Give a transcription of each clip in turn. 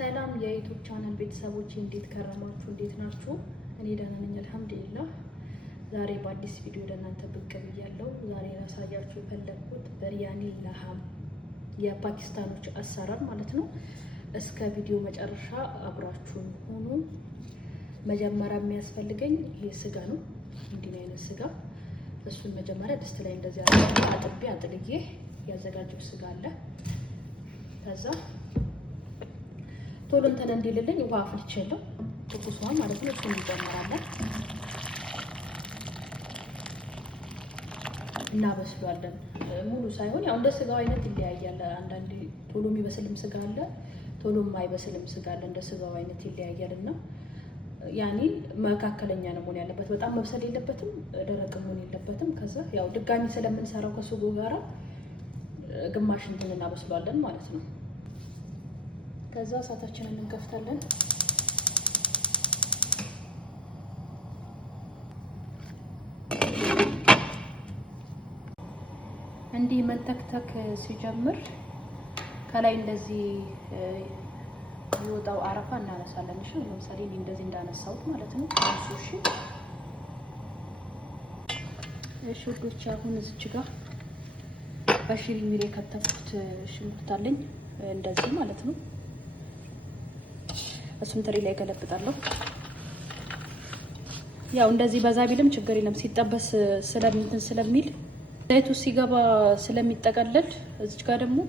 ሰላም የዩቲዩብ ቻናል ቤተሰቦች እንዴት ከረማችሁ? እንዴት ናችሁ? እኔ ደህና ነኝ አልሐምዱሊላህ። ዛሬ በአዲስ ቪዲዮ ለእናንተ ብቅ ብያለሁ። ዛሬ ላሳያችሁ የፈለኩት ብርያኒ ለሐም የፓኪስታኖች አሰራር ማለት ነው። እስከ ቪዲዮ መጨረሻ አብራችሁን ሁኑ። መጀመሪያ የሚያስፈልገኝ ይሄ ስጋ ነው። እንዲህ አይነት ስጋ እሱን መጀመሪያ ድስት ላይ እንደዚህ አጥቤ አጥልዬ ያዘጋጀው ስጋ አለ። ከዛ ቶሎ እንትን እንዲልልኝ ውሃ አፍልቼለሁ ትኩስ ውሃ ማለት ነው። እሱን እንጨምራለን እናበስሏለን። ሙሉ ሳይሆን ያው እንደ ስጋው አይነት ይለያያል። አንዳንዴ ቶሎ የሚበስልም ስጋ አለ፣ ቶሎ የማይበስልም ስጋ አለ። እንደ ስጋው አይነት ይለያያልና ያኔ መካከለኛ ነው መሆን ያለበት። በጣም መብሰል የለበትም፣ ደረቅ መሆን የለበትም። ከዛ ያው ድጋሚ ስለምንሰራው ከሱጎ ጋራ ግማሽ እንትን እናበስሏለን ማለት ነው። ከዛ እሳታችንን እንከፍታለን። እንዲህ መንተክተክ ሲጀምር ከላይ እንደዚህ ይወጣው አረፋ እናነሳለን። እሺ ለምሳሌ እኔ እንደዚህ እንዳነሳሁት ማለት ነው። እሺ ውዶች፣ አሁን እዚች ጋር በሽሪ ሚል የከተፍኩት ሽንኩርት አለኝ እንደዚህ ማለት ነው። እሱን ትሪ ላይ ገለብጣለሁ። ያው እንደዚህ በዛ ቢልም ችግር የለም፣ ሲጠበስ ስለሚል ዘይቱ ሲገባ ስለሚጠቀለል። እዚች ጋር ደግሞ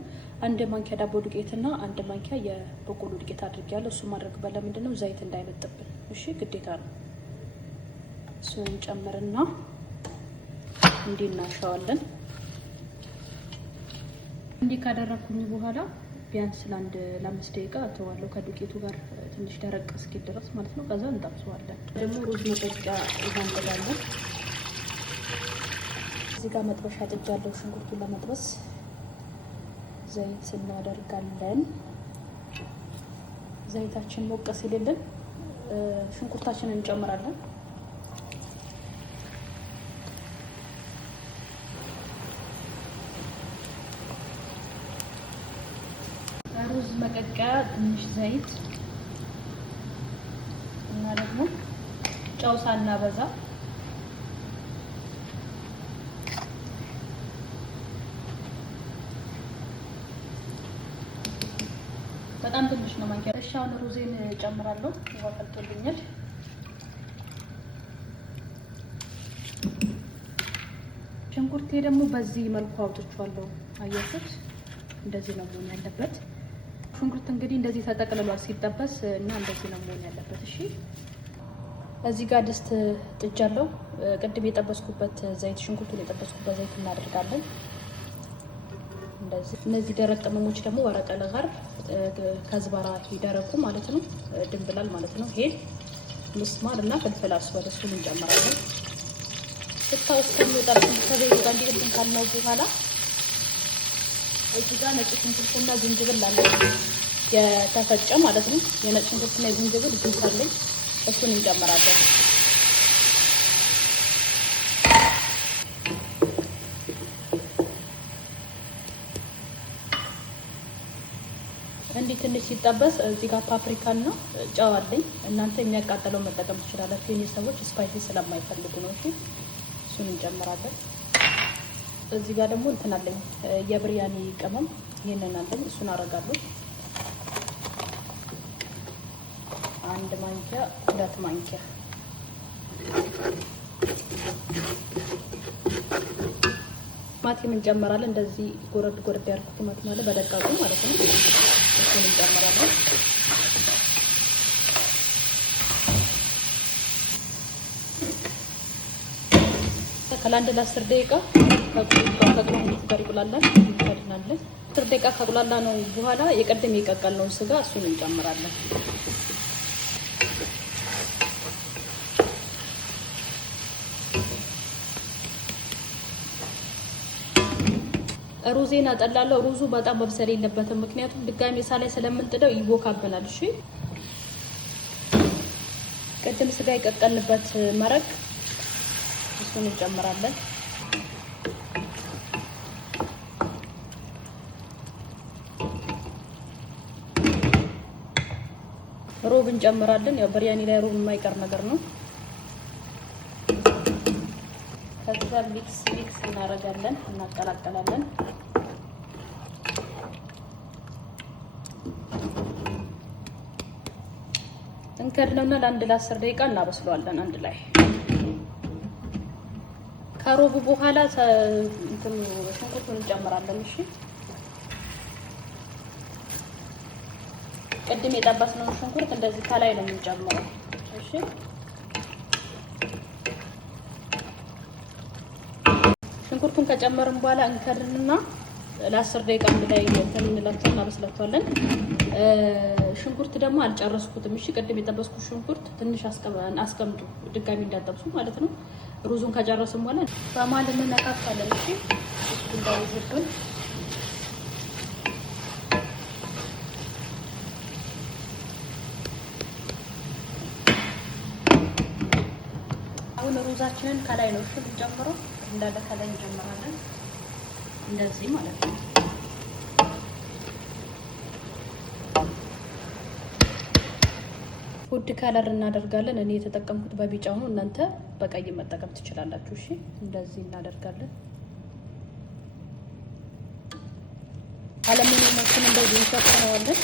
አንድ ማንኪያ ዳቦ ዱቄትና አንድ ማንኪያ የበቆሎ ዱቄት አድርጌያለሁ። እሱ ማድረግ ለምንድን ነው? ዘይት እንዳይመጥብን። እሺ ግዴታ ነው። እሱን እንጨምርና እንዲህ እናሻዋለን። እንዲህ ካደረኩኝ በኋላ ቢያንስ ለ5 ደቂቃ አተዋለሁ ከዱቄቱ ጋር ትንሽ ደረቅ እስኪል ድረስ ማለት ነው። ከዛ እንጠብሰዋለን። ደግሞ ሩዝ መጠጫ እንጥዳለን። እዚህ ጋር መጥበሻ ጥጃለሁ ሽንኩርቱን ለመጥበስ። ዘይት እናደርጋለን። ዘይታችን ሞቅ ሲልልን ሽንኩርታችንን እንጨምራለን። ሩዝ መቀቀያ ትንሽ ዘይት እና ደግሞ ጨው ሳናበዛ በጣም ትንሽ ነው ማንኪያ። እሺ አሁን ሩዜን ጨምራለሁ። ውሃ ፈልቶልኛል። ሽንኩርቴ ደግሞ በዚህ መልኩ አውጥቼዋለሁ። አያችሁት? እንደዚህ ነው መሆን ያለበት። ሽንኩርት እንግዲህ እንደዚህ ተጠቅልሏል ሲጠበስ እና እንደዚህ ነው መሆን ያለበት። እሺ እዚህ ጋር ድስት ጥጃለሁ። ቅድም የጠበስኩበት ዘይት ሽንኩርቱን የጠበስኩበት ዘይት እናደርጋለን። እንደዚህ እነዚህ ደረቅ ቅመሞች ደግሞ ወረቀ ለጋር ከዝባራ ይደረቁ ማለት ነው። ድንብላል ማለት ነው። ይሄ ምስማር እና ፍልፍል አስወድ እሱን እንጨምራለን። ሽታው እስከሚወጣልን ከዘይቱ ጋር እንዲልብን ካልነው በኋላ እዚህ ጋር ነጭ ሽንኩርትና ዝንጅብል አለ የተፈጨ ማለት ነው። የነጭ ሽንኩርትና የዝንጅብል ጁስ አለኝ፣ እሱን እንጨምራለን። እንዲህ ትንሽ ሲጠበስ እዚህ ጋር ፓፕሪካና ጨው አለኝ። እናንተ የሚያቃጥለው መጠቀም ትችላላችሁ። የኔ ሰዎች ስፓይሲ ስለማይፈልጉ ነው። እሺ እሱን እንጨምራለን። እዚህ ጋር ደግሞ እንትን አለኝ የብርያኒ ቅመም፣ ይሄንን አለኝ፣ እሱን አረጋለሁ። 1 ማንኪያ 2 ማንኪያ ቲማቲም እንጨምራለን። እንደዚህ ጎረድ ያርኩት ቲማቲም አለ በደቃቁ ማለት ነው። እሱን እንጨምራለን። ከአንድ ለ10 ደቂቃ ከቅመሙ ጋር ይቁላላል። 10 ደቂቃ ከቁላላ ነው በኋላ የቀደም የቀቀልነውን ስጋ እሱን እንጨምራለን። ሩዜን አጠላለሁ። ሩዙ በጣም መብሰል የለበትም፣ ምክንያቱም ድጋሜ ሳላይ ስለምንጥደው ይቦካብናል። እሺ ቅድም ስጋ የቀቀልንበት መረቅ እሱን እንጨምራለን። ሮብ እንጨምራለን። ያው ብሪያኒ ላይ ሮብ የማይቀር ነገር ነው። ከዛ ሚክስ እናደርጋለን፣ እናቀላቀላለን። እንከድነውና ለ10 ደቂቃ እናበስለዋለን አንድ ላይ። ከሮቡ በኋላ እንትን ሽንኩርቱን እንጨምራለን። እሺ ቅድም የጠበስነውን ሽንኩርት እንደዚህ ከላይ ነው የምንጨምረው። እሺ ሽንኩርቱን ከጨመርን በኋላ እንከድንና ለ10 ደቂቃ አንድ ላይ እንትን እንላቸውና እናበስላቸዋለን። ሽንኩርት ደግሞ አልጨረስኩትም። እሺ ቅድም የጠበስኩት ሽንኩርት ትንሽ አስቀምጡ፣ ድጋሚ እንዳጠብሱ ማለት ነው። ሩዙን ከጨረስን በኋላ በማል እንነካካለን። እሺ እንዳይዝብን አሁን ሩዛችንን ከላይ ነው እሺ የምንጨምረው። እንዳለ ከላይ እንጀምራለን እንደዚህ ማለት ነው። ፉድ ከለር እናደርጋለን። እኔ የተጠቀምኩት በቢጫው ነው፣ እናንተ በቀይ መጠቀም ትችላላችሁ። እሺ እንደዚህ እናደርጋለን። አለሙኒየማችን እንደዚህ እንሸፍነዋለን።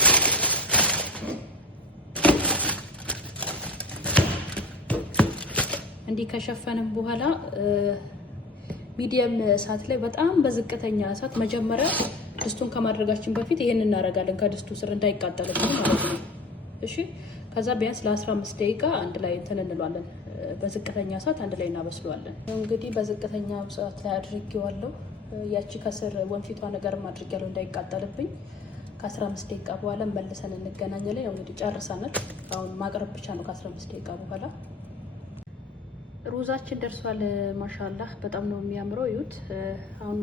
እንዲህ ከሸፈንን በኋላ ሚዲየም እሳት ላይ በጣም በዝቅተኛ እሳት መጀመሪያ ድስቱን ከማድረጋችን በፊት ይሄን እናደርጋለን፣ ከድስቱ ስር እንዳይቃጠልብን ማለት ነው። እሺ ከዛ ቢያንስ ለ15 ደቂቃ አንድ ላይ እንትን እንለዋለን። በዝቅተኛ እሳት አንድ ላይ እናበስለዋለን። እንግዲህ በዝቅተኛ እሳት ላይ አድርጌዋለሁ። ያቺ ከስር ወንፊቷ ነገርም አድርጌያለሁ እንዳይቃጠልብኝ። ከ15 ደቂቃ በኋላ መልሰን እንገናኛለን። ያው እንግዲህ ጨርሰናል። አሁን ማቅረብ ብቻ ነው ከ15 ደቂቃ በኋላ። ሩዛችን ደርሷል። ማሻአላህ በጣም ነው የሚያምረው። እዩት። አሁን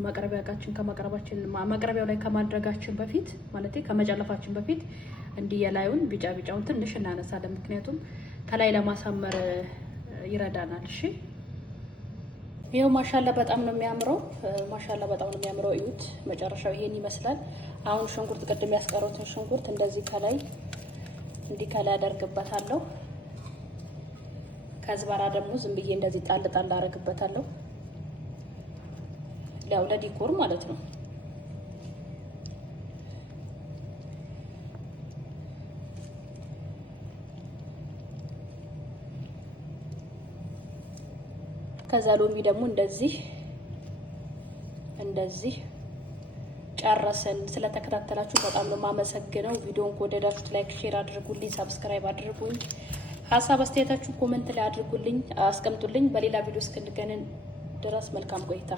ማቅረቢያው ላይ ከማድረጋችን በፊት ማለት ከመጨለፋችን በፊት እንዲህ የላዩን ቢጫውን ትንሽ እናነሳለን፣ ምክንያቱም ከላይ ለማሳመር ይረዳናል። እሺ ይሄው ማሻአላ በጣም ነው የሚያምረው። እዩት። መጨረሻው ይሄን ይመስላል። አሁን ሽንኩርት ቅድም ያስቀሩትን ሽንኩርት እንደዚህ ከላይ አደርግበታለሁ። ከዝበራ ደግሞ ዝም ብዬ እንደዚህ ጣል አደርግበታለሁ፣ ያው ለዲኮር ማለት ነው። ከዛ ሎሚ ደግሞ እንደዚህ ጨረሰን። ስለተከታተላችሁ በጣም ነው የማመሰግነው። ቪዲዮውን ከወደዳችሁት ላይክ፣ ሼር አድርጉልኝ፣ ሰብስክራይብ አድርጉኝ። ሀሳብ አስተያየታችሁ ኮሜንት ላይ አድርጉልኝ፣ አስቀምጡልኝ። በሌላ ቪዲዮ እስክንገናኝ ድረስ መልካም ቆይታ።